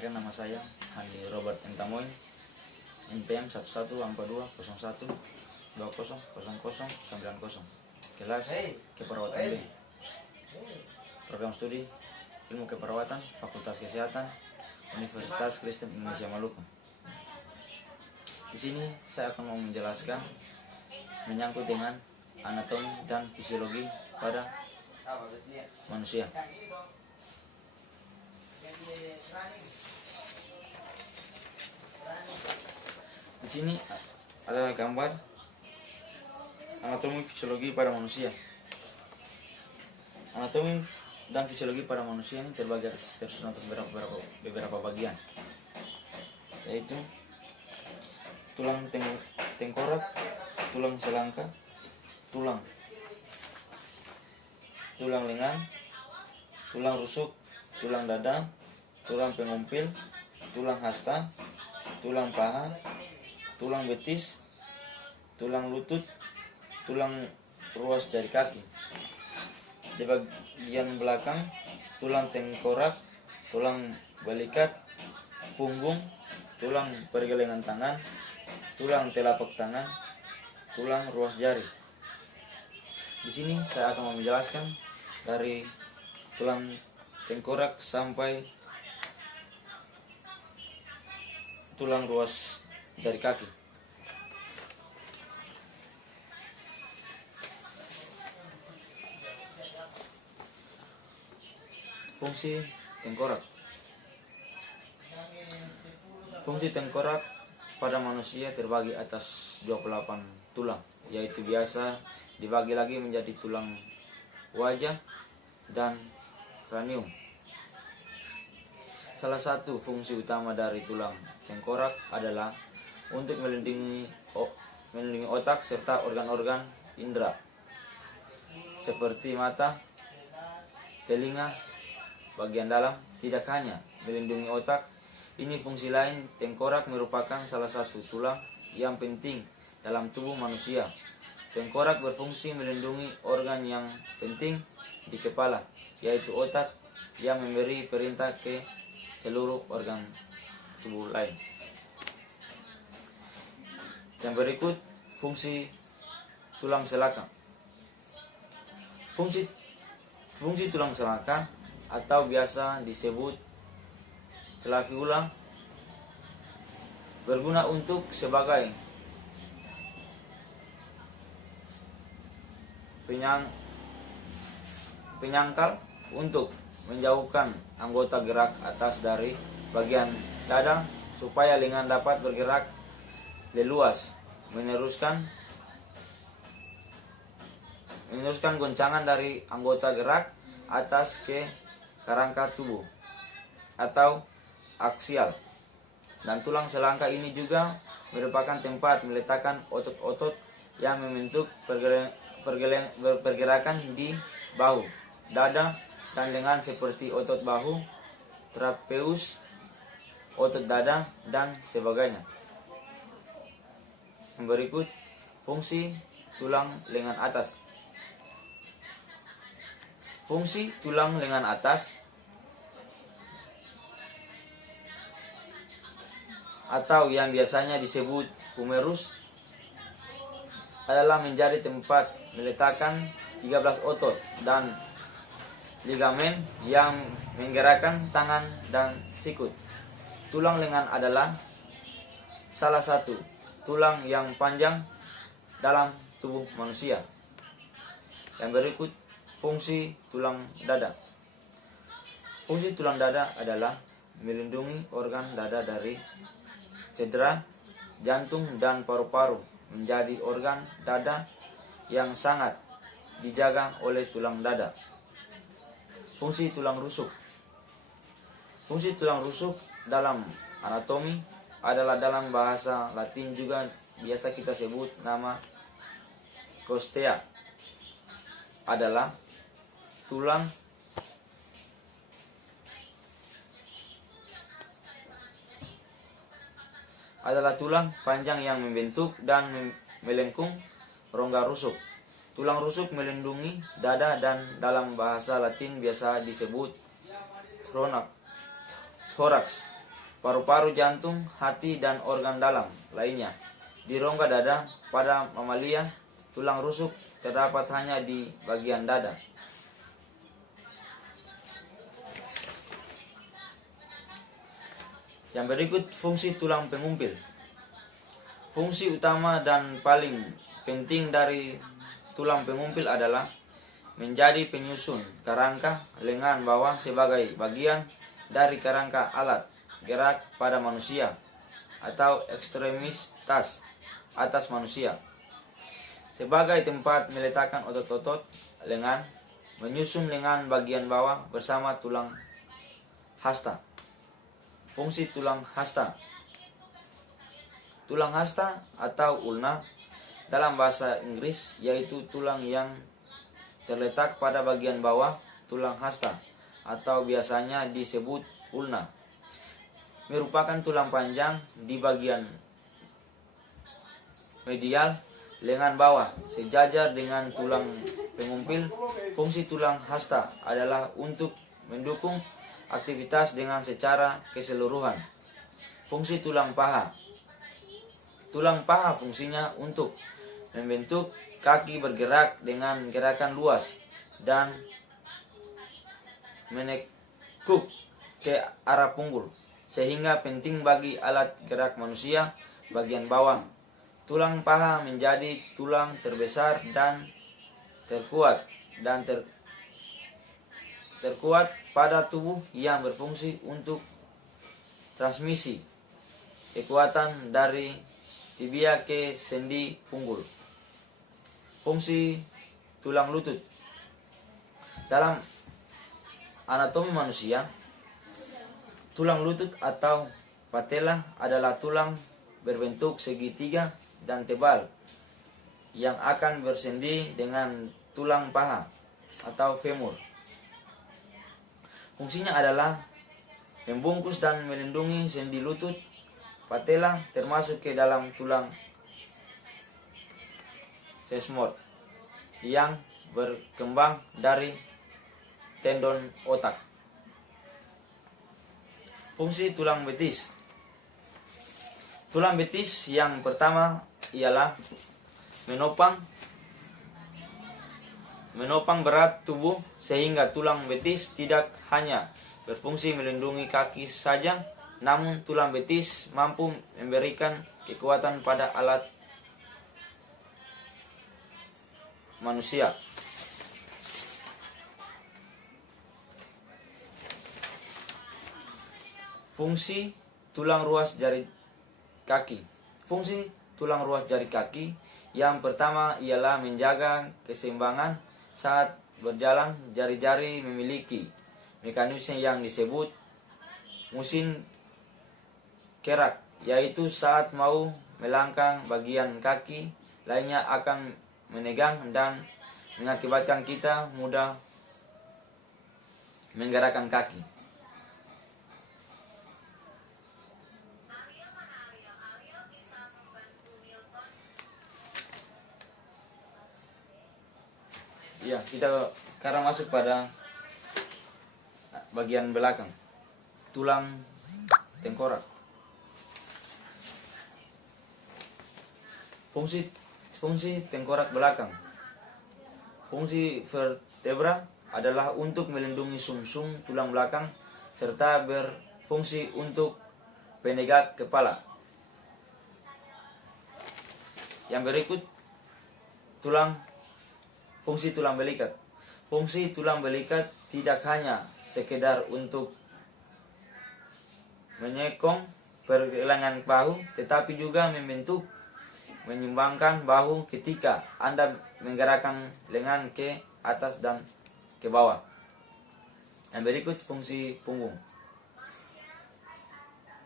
Perkenalkan, nama saya Handi Robert Entamoy, NPM 114201200090, kelas keperawatan B, program studi ilmu keperawatan, Fakultas Kesehatan, Universitas Kristen Indonesia Maluku. Di sini saya akan mau menjelaskan menyangkut dengan anatomi dan fisiologi pada manusia. Di sini ada gambar anatomi fisiologi pada manusia. Anatomi dan fisiologi pada manusia ini terbagi tersusun atas beberapa bagian, yaitu tulang tengkorak, tulang selangka, tulang lengan, tulang rusuk, tulang dada, tulang pengumpil, tulang hasta, tulang paha, tulang betis, tulang lutut, tulang ruas jari kaki. Di bagian belakang, tulang tengkorak, tulang balikat, punggung, tulang pergelengan tangan, tulang telapak tangan, tulang ruas jari. Di sini saya akan menjelaskan dari tulang tengkorak sampai tulang ruas jari kaki. Fungsi tengkorak. Fungsi tengkorak pada manusia terbagi atas 28 tulang, yaitu biasa dibagi lagi menjadi tulang wajah dan kranium. Salah satu fungsi utama dari tulang tengkorak adalah untuk melindungi otak serta organ-organ indera seperti mata, telinga, bagian dalam. Tidak hanya melindungi otak, ini fungsi lain tengkorak merupakan salah satu tulang yang penting dalam tubuh manusia. Tengkorak berfungsi melindungi organ yang penting di kepala, yaitu otak, yang memberi perintah ke seluruh organ tubuh lain. Yang berikut, fungsi tulang selaka. Fungsi tulang selaka atau biasa disebut clavicula berguna untuk sebagai penyangkal untuk menjauhkan anggota gerak atas dari bagian dada supaya lengan dapat bergerak leluas, meneruskan goncangan dari anggota gerak atas ke kerangka tubuh atau aksial. Dan tulang selangka ini juga merupakan tempat meletakkan otot-otot yang membentuk pergerakan di bahu, dada, dan lengan seperti otot bahu, trapeus, otot dada, dan sebagainya. Yang berikut, fungsi tulang lengan atas. Fungsi tulang lengan atas atau yang biasanya disebut humerus adalah menjadi tempat meletakkan 13 otot dan ligamen yang menggerakkan tangan dan sikut. Tulang lengan adalah salah satu tulang yang panjang dalam tubuh manusia. Yang berikut, fungsi tulang dada. Fungsi tulang dada adalah melindungi organ dada dari cedera jantung dan paru-paru, menjadi organ dada yang sangat dijaga oleh tulang dada. Fungsi tulang rusuk. Fungsi tulang rusuk dalam anatomi adalah dalam bahasa Latin juga biasa kita sebut nama costea, adalah tulang panjang yang membentuk dan melengkung rongga rusuk. Tulang rusuk melindungi dada dan dalam bahasa Latin biasa disebut thorax. paru-paru, jantung, hati, dan organ dalam lainnya. Di rongga dada pada mamalia, tulang rusuk terdapat hanya di bagian dada. Yang berikut fungsi tulang pengumpil. Fungsi utama dan paling penting dari tulang pengumpil adalah menjadi penyusun kerangka lengan bawah sebagai bagian dari kerangka alat gerak pada manusia atau ekstremitas atas manusia. Sebagai tempat meletakkan otot-otot lengan, menyusun lengan bagian bawah bersama tulang hasta. Fungsi tulang hasta. Tulang hasta atau ulna dalam bahasa Inggris yaitu tulang yang terletak pada bagian bawah tulang hasta atau biasanya disebut ulna. Merupakan tulang panjang di bagian medial lengan bawah sejajar dengan tulang pengumpil. Fungsi tulang hasta adalah untuk mendukung aktivitas dengan secara keseluruhan. Fungsi tulang paha. Tulang paha fungsinya untuk membentuk kaki bergerak dengan gerakan luas dan menekuk ke arah punggul, sehingga penting bagi alat gerak manusia bagian bawah. Tulang paha menjadi tulang terbesar dan terkuat terkuat pada tubuh yang berfungsi untuk transmisi kekuatan dari tibia ke sendi punggul. Fungsi tulang lutut. Dalam anatomi manusia, tulang lutut atau patella adalah tulang berbentuk segitiga dan tebal yang akan bersendi dengan tulang paha atau femur. Fungsinya adalah membungkus dan melindungi sendi lutut. Patella termasuk ke dalam tulang sesamoid yang berkembang dari tendon otak. Fungsi tulang betis. Tulang betis yang pertama ialah menopang berat tubuh sehingga tulang betis tidak hanya berfungsi melindungi kaki saja, namun tulang betis mampu memberikan kekuatan pada alat manusia. Fungsi tulang ruas jari kaki. Fungsi tulang ruas jari kaki yang pertama ialah menjaga keseimbangan saat berjalan. Jari-jari memiliki mekanisme yang disebut musin kerak, yaitu saat mau melangkah bagian kaki lainnya akan menegang dan mengakibatkan kita mudah menggerakkan kaki. Ya, kita sekarang masuk pada bagian belakang, tulang tengkorak. Fungsi tengkorak belakang. Fungsi vertebra adalah untuk melindungi sumsum tulang belakang serta berfungsi untuk penegak kepala. Yang berikut fungsi tulang belikat. Fungsi tulang belikat tidak hanya sekedar untuk menyekong pergelangan bahu, tetapi juga membentuk menyeimbangkan bahu ketika Anda menggerakkan lengan ke atas dan ke bawah. Yang berikut fungsi punggung.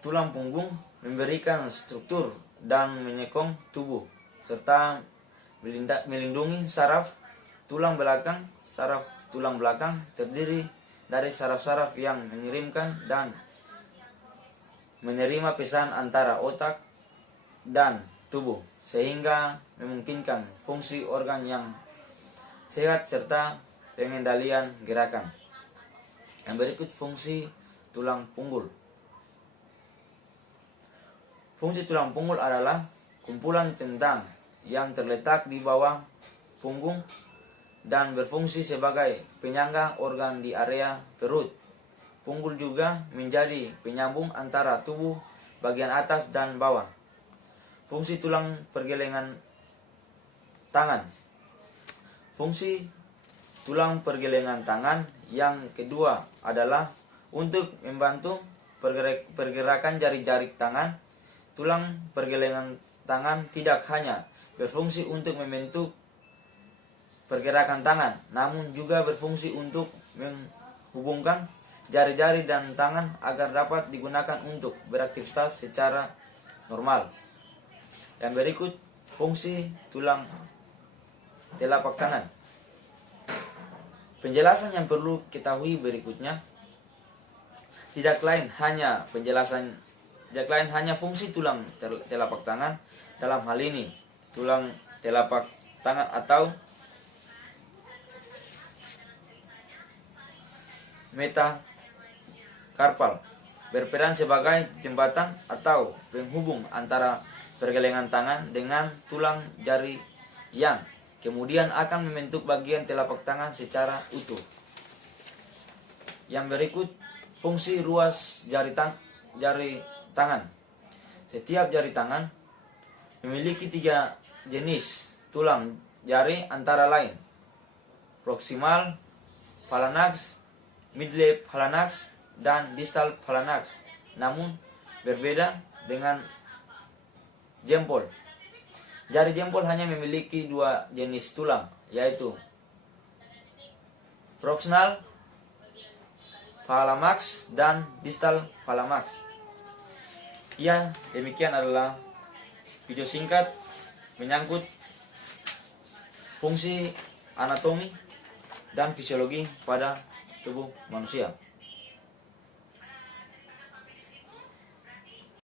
Tulang punggung memberikan struktur dan menyekong tubuh serta melindungi saraf tulang belakang. Saraf tulang belakang terdiri dari saraf-saraf yang mengirimkan dan menerima pesan antara otak dan tubuh, sehingga memungkinkan fungsi organ yang sehat serta pengendalian gerakan. Yang berikut fungsi tulang punggul. Fungsi tulang punggul adalah kumpulan tentang yang terletak di bawah punggung dan berfungsi sebagai penyangga organ di area perut. Punggul juga menjadi penyambung antara tubuh bagian atas dan bawah. Fungsi tulang pergelengan tangan. Fungsi tulang pergelengan tangan yang kedua adalah untuk membantu pergerakan jari-jari tangan. Tulang pergelengan tangan tidak hanya berfungsi untuk membentuk pergerakan tangan, namun juga berfungsi untuk menghubungkan jari-jari dan tangan agar dapat digunakan untuk beraktivitas secara normal. Yang berikut fungsi tulang telapak tangan. Penjelasan yang perlu ketahui berikutnya tidak lain hanya fungsi tulang telapak tangan. Dalam hal ini tulang telapak tangan atau metakarpal berperan sebagai jembatan atau penghubung antara pergelengan tangan dengan tulang jari yang kemudian akan membentuk bagian telapak tangan secara utuh. Yang berikut fungsi ruas jari tangan. Setiap jari tangan memiliki 3 jenis tulang jari antara lain proximal phalanx, midlap phalanx, dan distal phalanx. Namun berbeda dengan jempol. Jari jempol hanya memiliki 2 jenis tulang, yaitu proximal phalanx dan distal phalanx. Ya, demikian adalah video singkat menyangkut fungsi anatomi dan fisiologi pada tubuh manusia.